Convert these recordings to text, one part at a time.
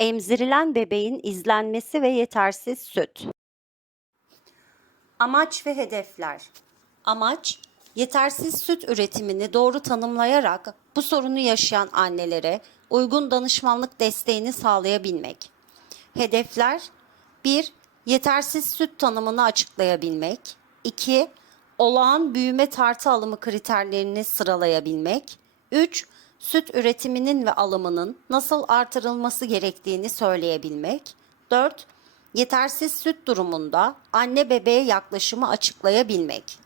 Emzirilen bebeğin izlenmesi ve yetersiz süt. Amaç ve hedefler. Amaç, yetersiz süt üretimini doğru tanımlayarak bu sorunu yaşayan annelere uygun danışmanlık desteğini sağlayabilmek. Hedefler 1. Yetersiz süt tanımını açıklayabilmek. 2. Olağan büyüme tartı alımı kriterlerini sıralayabilmek. 3. Süt üretiminin ve alımının nasıl artırılması gerektiğini söyleyebilmek. 4. Yetersiz süt durumunda anne bebeğe yaklaşımı açıklayabilmek.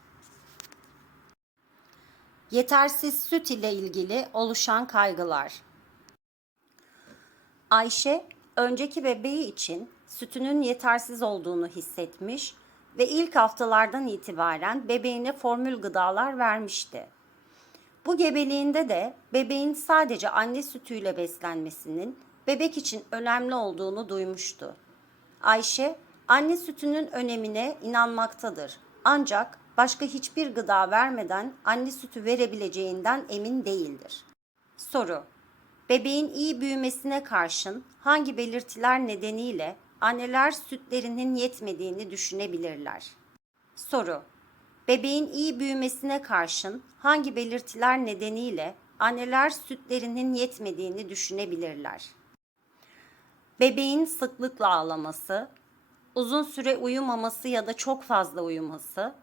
Yetersiz süt ile ilgili oluşan kaygılar. Ayşe, önceki bebeği için sütünün yetersiz olduğunu hissetmiş ve ilk haftalardan itibaren bebeğine formül gıdalar vermişti. Bu gebeliğinde de bebeğin sadece anne sütüyle beslenmesinin bebek için önemli olduğunu duymuştu. Ayşe, anne sütünün önemine inanmaktadır. Ancak başka hiçbir gıda vermeden anne sütü verebileceğinden emin değildir. Soru: Bebeğin iyi büyümesine karşın hangi belirtiler nedeniyle anneler sütlerinin yetmediğini düşünebilirler? Soru: Bebeğin iyi büyümesine karşın hangi belirtiler nedeniyle anneler sütlerinin yetmediğini düşünebilirler? Bebeğin sıklıkla ağlaması, uzun süre uyumaması ya da çok fazla uyuması,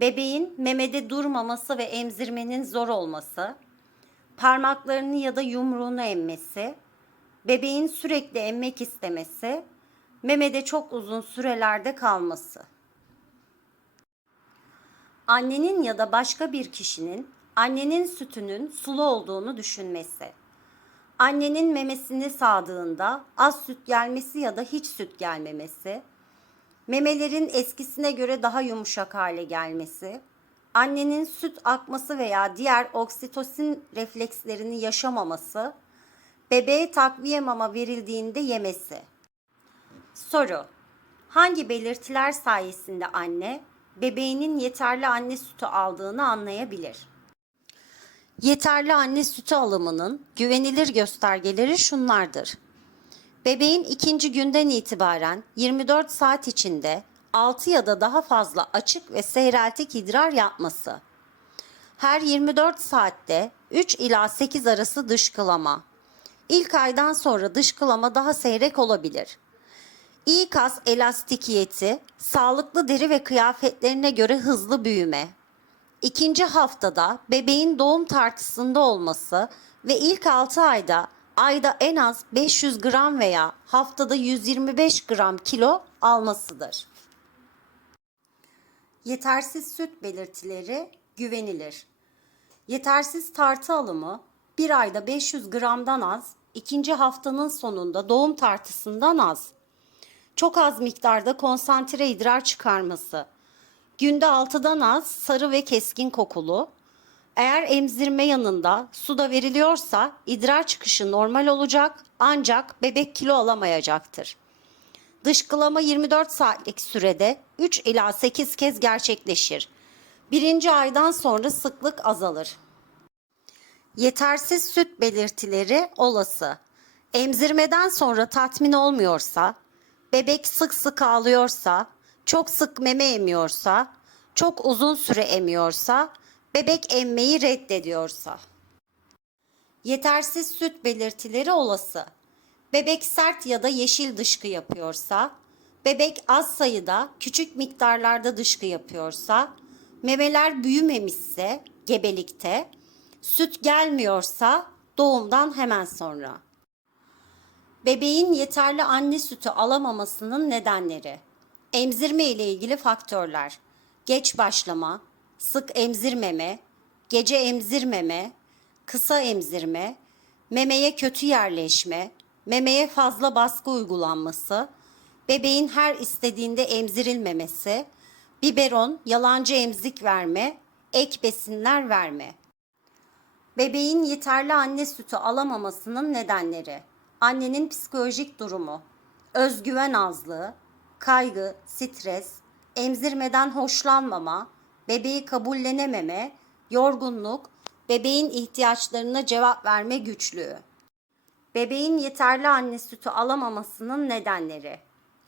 bebeğin memede durmaması ve emzirmenin zor olması, parmaklarını ya da yumruğunu emmesi, bebeğin sürekli emmek istemesi, memede çok uzun sürelerde kalması. Annenin ya da başka bir kişinin annenin sütünün sulu olduğunu düşünmesi. Annenin memesini sağdığında az süt gelmesi ya da hiç süt gelmemesi, memelerin eskisine göre daha yumuşak hale gelmesi, annenin süt akması veya diğer oksitosin reflekslerini yaşamaması, bebeğe takviye mama verildiğinde yemesi. Soru: Hangi belirtiler sayesinde anne bebeğinin yeterli anne sütü aldığını anlayabilir? Yeterli anne sütü alımının güvenilir göstergeleri şunlardır. Bebeğin ikinci günden itibaren 24 saat içinde 6 ya da daha fazla açık ve seyreltik idrar yapması. Her 24 saatte 3 ila 8 arası dışkılama. İlk aydan sonra dışkılama daha seyrek olabilir. İyi kas elastikiyeti, sağlıklı deri ve kıyafetlerine göre hızlı büyüme. İkinci haftada bebeğin doğum tartısında olması ve ilk 6 ayda ayda en az 500 gram veya haftada 125 gram kilo almasıdır. Yetersiz süt belirtileri güvenilir. Yetersiz tartı alımı bir ayda 500 gramdan az, ikinci haftanın sonunda doğum tartısından az. Çok az miktarda konsantre idrar çıkarması. Günde 6'dan az sarı ve keskin kokulu. Eğer emzirme yanında su da veriliyorsa idrar çıkışı normal olacak ancak bebek kilo alamayacaktır. Dışkılama 24 saatlik sürede 3 ila 8 kez gerçekleşir. Birinci aydan sonra sıklık azalır. Yetersiz süt belirtileri olası. Emzirmeden sonra tatmin olmuyorsa, bebek sık sık ağlıyorsa, çok sık meme emiyorsa, çok uzun süre emiyorsa, bebek emmeyi reddediyorsa. Yetersiz süt belirtileri olası. Bebek sert ya da yeşil dışkı yapıyorsa, bebek az sayıda küçük miktarlarda dışkı yapıyorsa, memeler büyümemişse gebelikte, süt gelmiyorsa doğumdan hemen sonra. Bebeğin yeterli anne sütü alamamasının nedenleri. Emzirme ile ilgili faktörler. Geç başlama, sık emzirmeme, gece emzirmeme, kısa emzirme, memeye kötü yerleşme, memeye fazla baskı uygulanması, bebeğin her istediğinde emzirilmemesi, biberon, yalancı emzik verme, ek besinler verme. Bebeğin yeterli anne sütü alamamasının nedenleri. Annenin psikolojik durumu, özgüven azlığı, kaygı, stres, emzirmeden hoşlanmama, bebeği kabullenememe, yorgunluk, bebeğin ihtiyaçlarına cevap verme güçlüğü. Bebeğin yeterli anne sütü alamamasının nedenleri.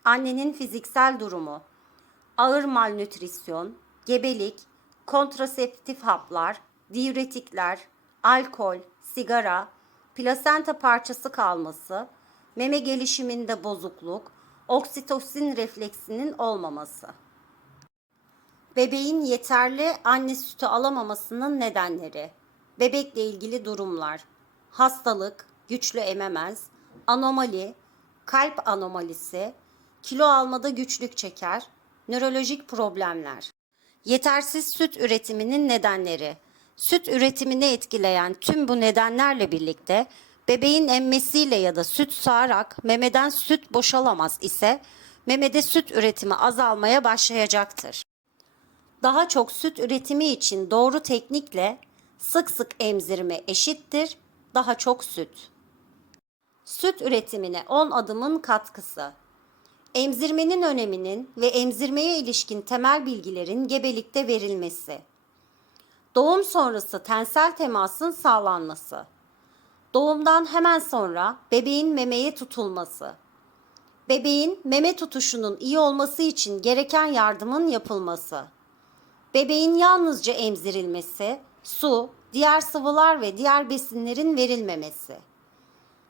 Annenin fiziksel durumu, ağır malnutrisyon, gebelik, kontraseptif haplar, diüretikler, alkol, sigara, plasenta parçası kalması, meme gelişiminde bozukluk, oksitosin refleksinin olmaması. Bebeğin yeterli anne sütü alamamasının nedenleri. Bebekle ilgili durumlar. Hastalık, güçlü ememez, anomali, kalp anomalisi, kilo almada güçlük çeker, nörolojik problemler. Yetersiz süt üretiminin nedenleri. Süt üretimini etkileyen tüm bu nedenlerle birlikte bebeğin emmesiyle ya da süt sağarak memeden süt boşalamaz ise memede süt üretimi azalmaya başlayacaktır. Daha çok süt üretimi için doğru teknikle sık sık emzirme eşittir daha çok süt. Süt üretimine 10 adımın katkısı. Emzirmenin öneminin ve emzirmeye ilişkin temel bilgilerin gebelikte verilmesi. Doğum sonrası tensel temasın sağlanması. Doğumdan hemen sonra bebeğin memeye tutulması. Bebeğin meme tutuşunun iyi olması için gereken yardımın yapılması. Bebeğin yalnızca emzirilmesi, su, diğer sıvılar ve diğer besinlerin verilmemesi.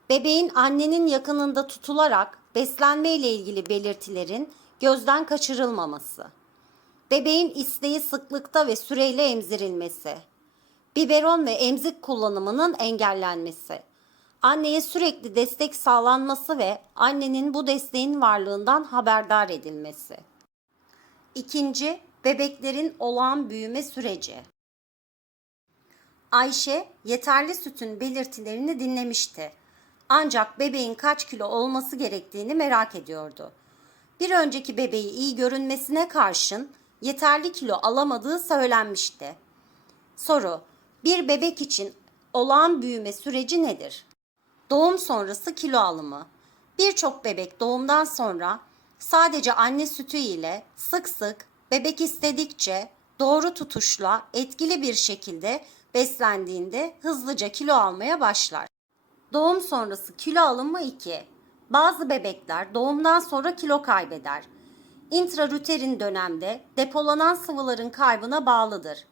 Bebeğin annenin yakınında tutularak beslenme ile ilgili belirtilerin gözden kaçırılmaması. Bebeğin isteği sıklıkta ve süreyle emzirilmesi. Biberon ve emzik kullanımının engellenmesi. Anneye sürekli destek sağlanması ve annenin bu desteğin varlığından haberdar edilmesi. İkinci, bebeklerin olağan büyüme süreci. Ayşe yeterli sütün belirtilerini dinlemişti. Ancak bebeğin kaç kilo olması gerektiğini merak ediyordu. Bir önceki bebeği iyi görünmesine karşın yeterli kilo alamadığı söylenmişti. Soru: Bir bebek için olağan büyüme süreci nedir? Doğum sonrası kilo alımı. Birçok bebek doğumdan sonra sadece anne sütü ile sık sık bebek istedikçe doğru tutuşla etkili bir şekilde beslendiğinde hızlıca kilo almaya başlar. Doğum sonrası kilo alımı 2. Bazı bebekler doğumdan sonra kilo kaybeder. İntraruterin dönemde depolanan sıvıların kaybına bağlıdır.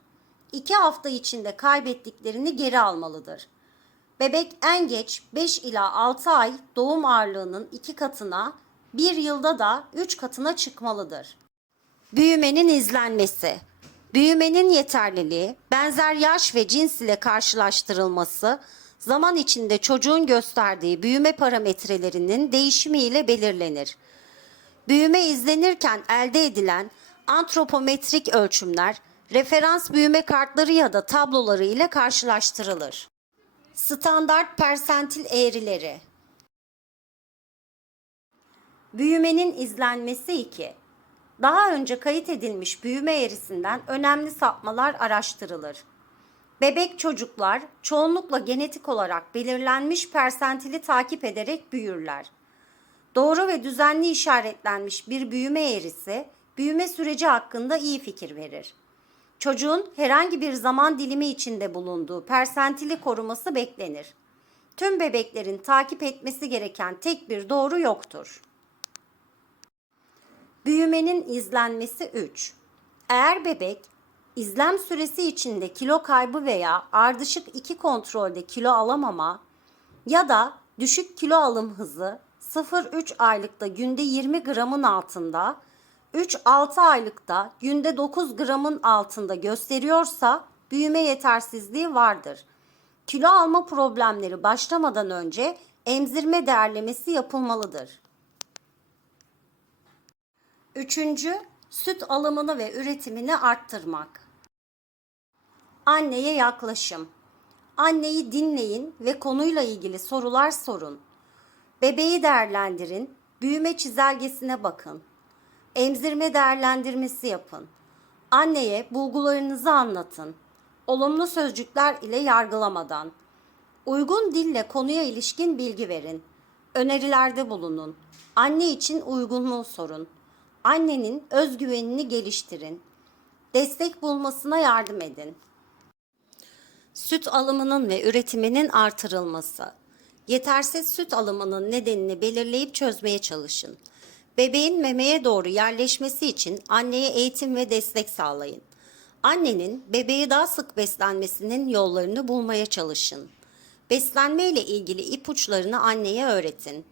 2 hafta içinde kaybettiklerini geri almalıdır. Bebek en geç 5 ila 6 ay doğum ağırlığının 2 katına, 1 yılda da 3 katına çıkmalıdır. Büyümenin izlenmesi. Büyümenin yeterliliği, benzer yaş ve cins ile karşılaştırılması, zaman içinde çocuğun gösterdiği büyüme parametrelerinin değişimiyle belirlenir. Büyüme izlenirken elde edilen antropometrik ölçümler, referans büyüme kartları ya da tabloları ile karşılaştırılır. Standart persentil eğrileri Büyümenin izlenmesi 2. Daha önce kayıt edilmiş büyüme eğrisinden önemli sapmalar araştırılır. Bebek çocuklar çoğunlukla genetik olarak belirlenmiş persentili takip ederek büyürler. Doğru ve düzenli işaretlenmiş bir büyüme eğrisi büyüme süreci hakkında iyi fikir verir. Çocuğun herhangi bir zaman dilimi içinde bulunduğu persentili koruması beklenir. Tüm bebeklerin takip etmesi gereken tek bir doğru yoktur. Büyümenin izlenmesi 3. Eğer bebek izlem süresi içinde kilo kaybı veya ardışık iki kontrolde kilo alamama ya da düşük kilo alım hızı 0-3 aylıkta günde 20 gramın altında, 3-6 aylıkta günde 9 gramın altında gösteriyorsa büyüme yetersizliği vardır. Kilo alma problemleri başlamadan önce emzirme değerlemesi yapılmalıdır. Üçüncü, süt alımını ve üretimini arttırmak. Anneye yaklaşım. Anneyi dinleyin ve konuyla ilgili sorular sorun. Bebeği değerlendirin, büyüme çizelgesine bakın. Emzirme değerlendirmesi yapın. Anneye bulgularınızı anlatın. Olumlu sözcükler ile yargılamadan. Uygun dille konuya ilişkin bilgi verin. Önerilerde bulunun. Anne için uygunluğu sorun. Annenin özgüvenini geliştirin. Destek bulmasına yardım edin. Süt alımının ve üretiminin artırılması. Yetersiz süt alımının nedenini belirleyip çözmeye çalışın. Bebeğin memeye doğru yerleşmesi için anneye eğitim ve destek sağlayın. Annenin bebeği daha sık beslenmesinin yollarını bulmaya çalışın. Beslenme ile ilgili ipuçlarını anneye öğretin.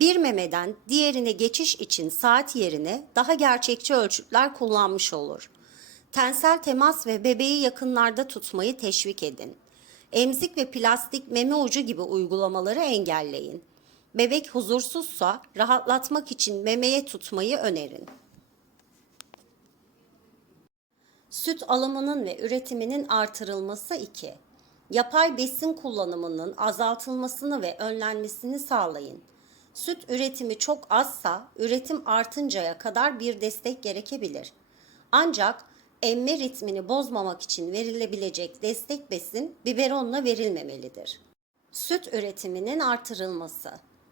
Bir memeden diğerine geçiş için saat yerine daha gerçekçi ölçütler kullanmış olur. Tensel temas ve bebeği yakınlarda tutmayı teşvik edin. Emzik ve plastik meme ucu gibi uygulamaları engelleyin. Bebek huzursuzsa rahatlatmak için memeye tutmayı önerin. Süt alımının ve üretiminin artırılması 2. Yapay besin kullanımının azaltılmasını ve önlenmesini sağlayın. Süt üretimi çok azsa üretim artıncaya kadar bir destek gerekebilir. Ancak emme ritmini bozmamak için verilebilecek destek besin biberonla verilmemelidir. Süt üretiminin artırılması.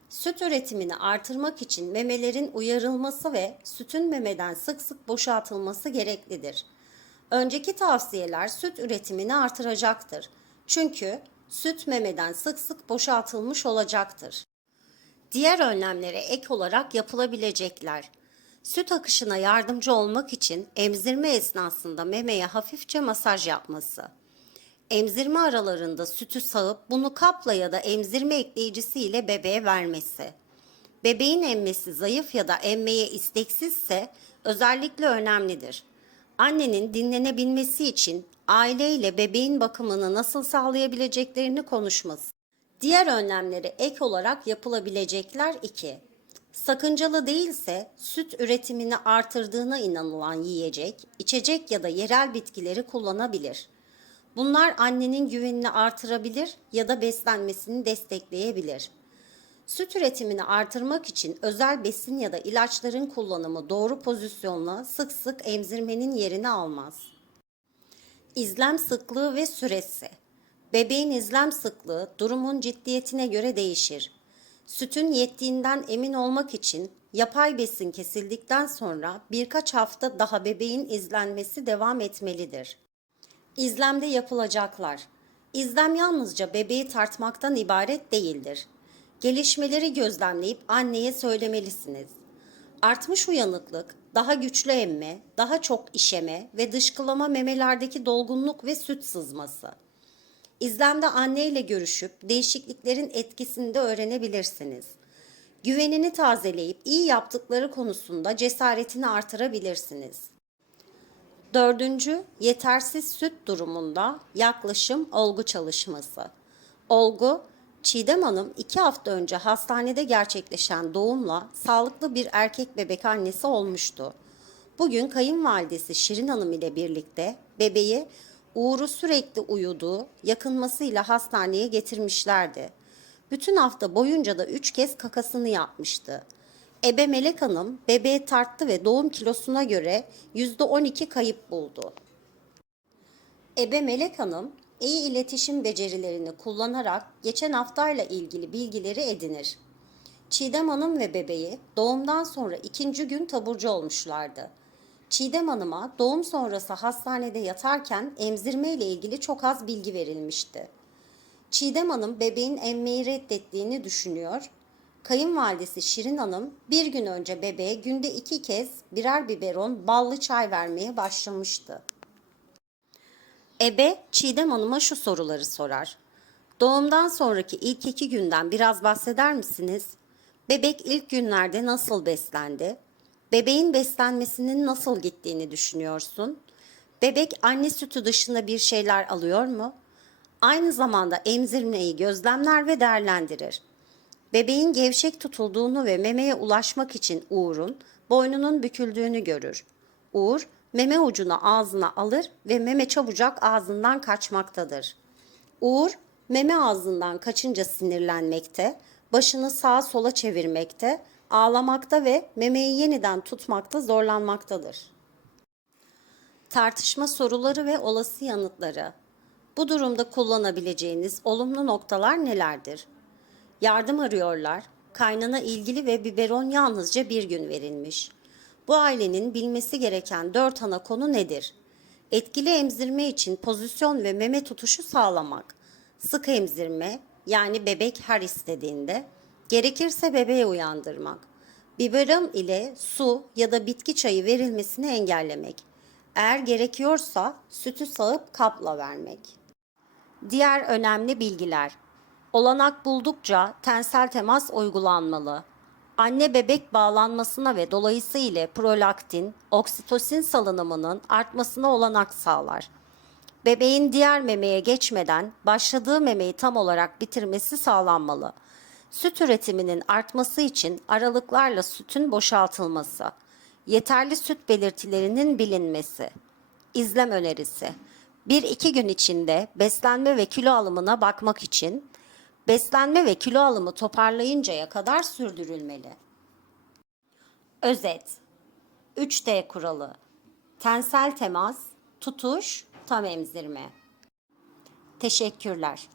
Süt üretimini artırmak için memelerin uyarılması ve sütün memeden sık sık boşaltılması gereklidir. Önceki tavsiyeler süt üretimini artıracaktır. Çünkü süt memeden sık sık boşaltılmış olacaktır. Diğer önlemlere ek olarak yapılabilecekler. Süt akışına yardımcı olmak için emzirme esnasında memeye hafifçe masaj yapması. Emzirme aralarında sütü sağıp bunu kapla ya da emzirme ekleyicisi ile bebeğe vermesi. Bebeğin emmesi zayıf ya da emmeye isteksizse özellikle önemlidir. Annenin dinlenebilmesi için aileyle bebeğin bakımını nasıl sağlayabileceklerini konuşması. Diğer önlemleri ek olarak yapılabilecekler 2. Sakıncalı değilse süt üretimini artırdığına inanılan yiyecek, içecek ya da yerel bitkileri kullanabilir. Bunlar annenin güvenini artırabilir ya da beslenmesini destekleyebilir. Süt üretimini artırmak için özel besin ya da ilaçların kullanımı doğru pozisyonla sık sık emzirmenin yerini almaz. İzlem sıklığı ve süresi. Bebeğin izlem sıklığı durumun ciddiyetine göre değişir. Sütün yettiğinden emin olmak için yapay besin kesildikten sonra birkaç hafta daha bebeğin izlenmesi devam etmelidir. İzlemde yapılacaklar. İzlem yalnızca bebeği tartmaktan ibaret değildir. Gelişmeleri gözlemleyip anneye söylemelisiniz. Artmış uyanıklık, daha güçlü emme, daha çok işeme ve dışkılama memelerdeki dolgunluk ve süt sızması. İzlemde anneyle görüşüp değişikliklerin etkisini de öğrenebilirsiniz. Güvenini tazeleyip iyi yaptıkları konusunda cesaretini artırabilirsiniz. Dördüncü, yetersiz süt durumunda yaklaşım olgu çalışması. Olgu, Çiğdem Hanım iki hafta önce hastanede gerçekleşen doğumla sağlıklı bir erkek bebek annesi olmuştu. Bugün kayınvalidesi Şirin Hanım ile birlikte bebeği Uğur'u sürekli uyuduğu, yakınmasıyla hastaneye getirmişlerdi. Bütün hafta boyunca da üç kez kakasını yapmıştı. Ebe Melek Hanım bebeği tarttı ve doğum kilosuna göre yüzde 12 kayıp buldu. Ebe Melek Hanım iyi iletişim becerilerini kullanarak geçen haftayla ilgili bilgileri edinir. Çiğdem Hanım ve bebeği doğumdan sonra ikinci gün taburcu olmuşlardı. Çiğdem Hanım'a doğum sonrası hastanede yatarken emzirme ile ilgili çok az bilgi verilmişti. Çiğdem Hanım bebeğin emmeyi reddettiğini düşünüyor. Kayınvalidesi Şirin Hanım bir gün önce bebeğe günde iki kez birer biberon ballı çay vermeye başlamıştı. Ebe Çiğdem Hanım'a şu soruları sorar. Doğumdan sonraki ilk iki günden biraz bahseder misiniz? Bebek ilk günlerde nasıl beslendi? Bebeğin beslenmesinin nasıl gittiğini düşünüyorsun? Bebek anne sütü dışında bir şeyler alıyor mu? Aynı zamanda emzirmeyi gözlemler ve değerlendirir. Bebeğin gevşek tutulduğunu ve memeye ulaşmak için Uğur'un boynunun büküldüğünü görür. Uğur, meme ucunu ağzına alır ve meme çabucak ağzından kaçmaktadır. Uğur, meme ağzından kaçınca sinirlenmekte, başını sağa sola çevirmekte, ağlamakta ve memeyi yeniden tutmakta zorlanmaktadır. Tartışma soruları ve olası yanıtları. Bu durumda kullanabileceğiniz olumlu noktalar nelerdir? Yardım arıyorlar. Kaynana ilgili ve biberon yalnızca bir gün verilmiş. Bu ailenin bilmesi gereken dört ana konu nedir? Etkili emzirme için pozisyon ve meme tutuşu sağlamak. Sık emzirme, yani bebek her istediğinde, gerekirse bebeği uyandırmak. Biberon ile su ya da bitki çayı verilmesini engellemek. Eğer gerekiyorsa sütü sağıp kapla vermek. Diğer önemli bilgiler. Olanak buldukça tensel temas uygulanmalı. Anne bebek bağlanmasına ve dolayısıyla prolaktin, oksitosin salınımının artmasına olanak sağlar. Bebeğin diğer memeye geçmeden başladığı memeyi tam olarak bitirmesi sağlanmalı. Süt üretiminin artması için aralıklarla sütün boşaltılması. Yeterli süt belirtilerinin bilinmesi. İzlem önerisi. 1-2 gün içinde beslenme ve kilo alımına bakmak için beslenme ve kilo alımı toparlayıncaya kadar sürdürülmeli. Özet 3D kuralı Tensel temas, tutuş, tam emzirme. Teşekkürler.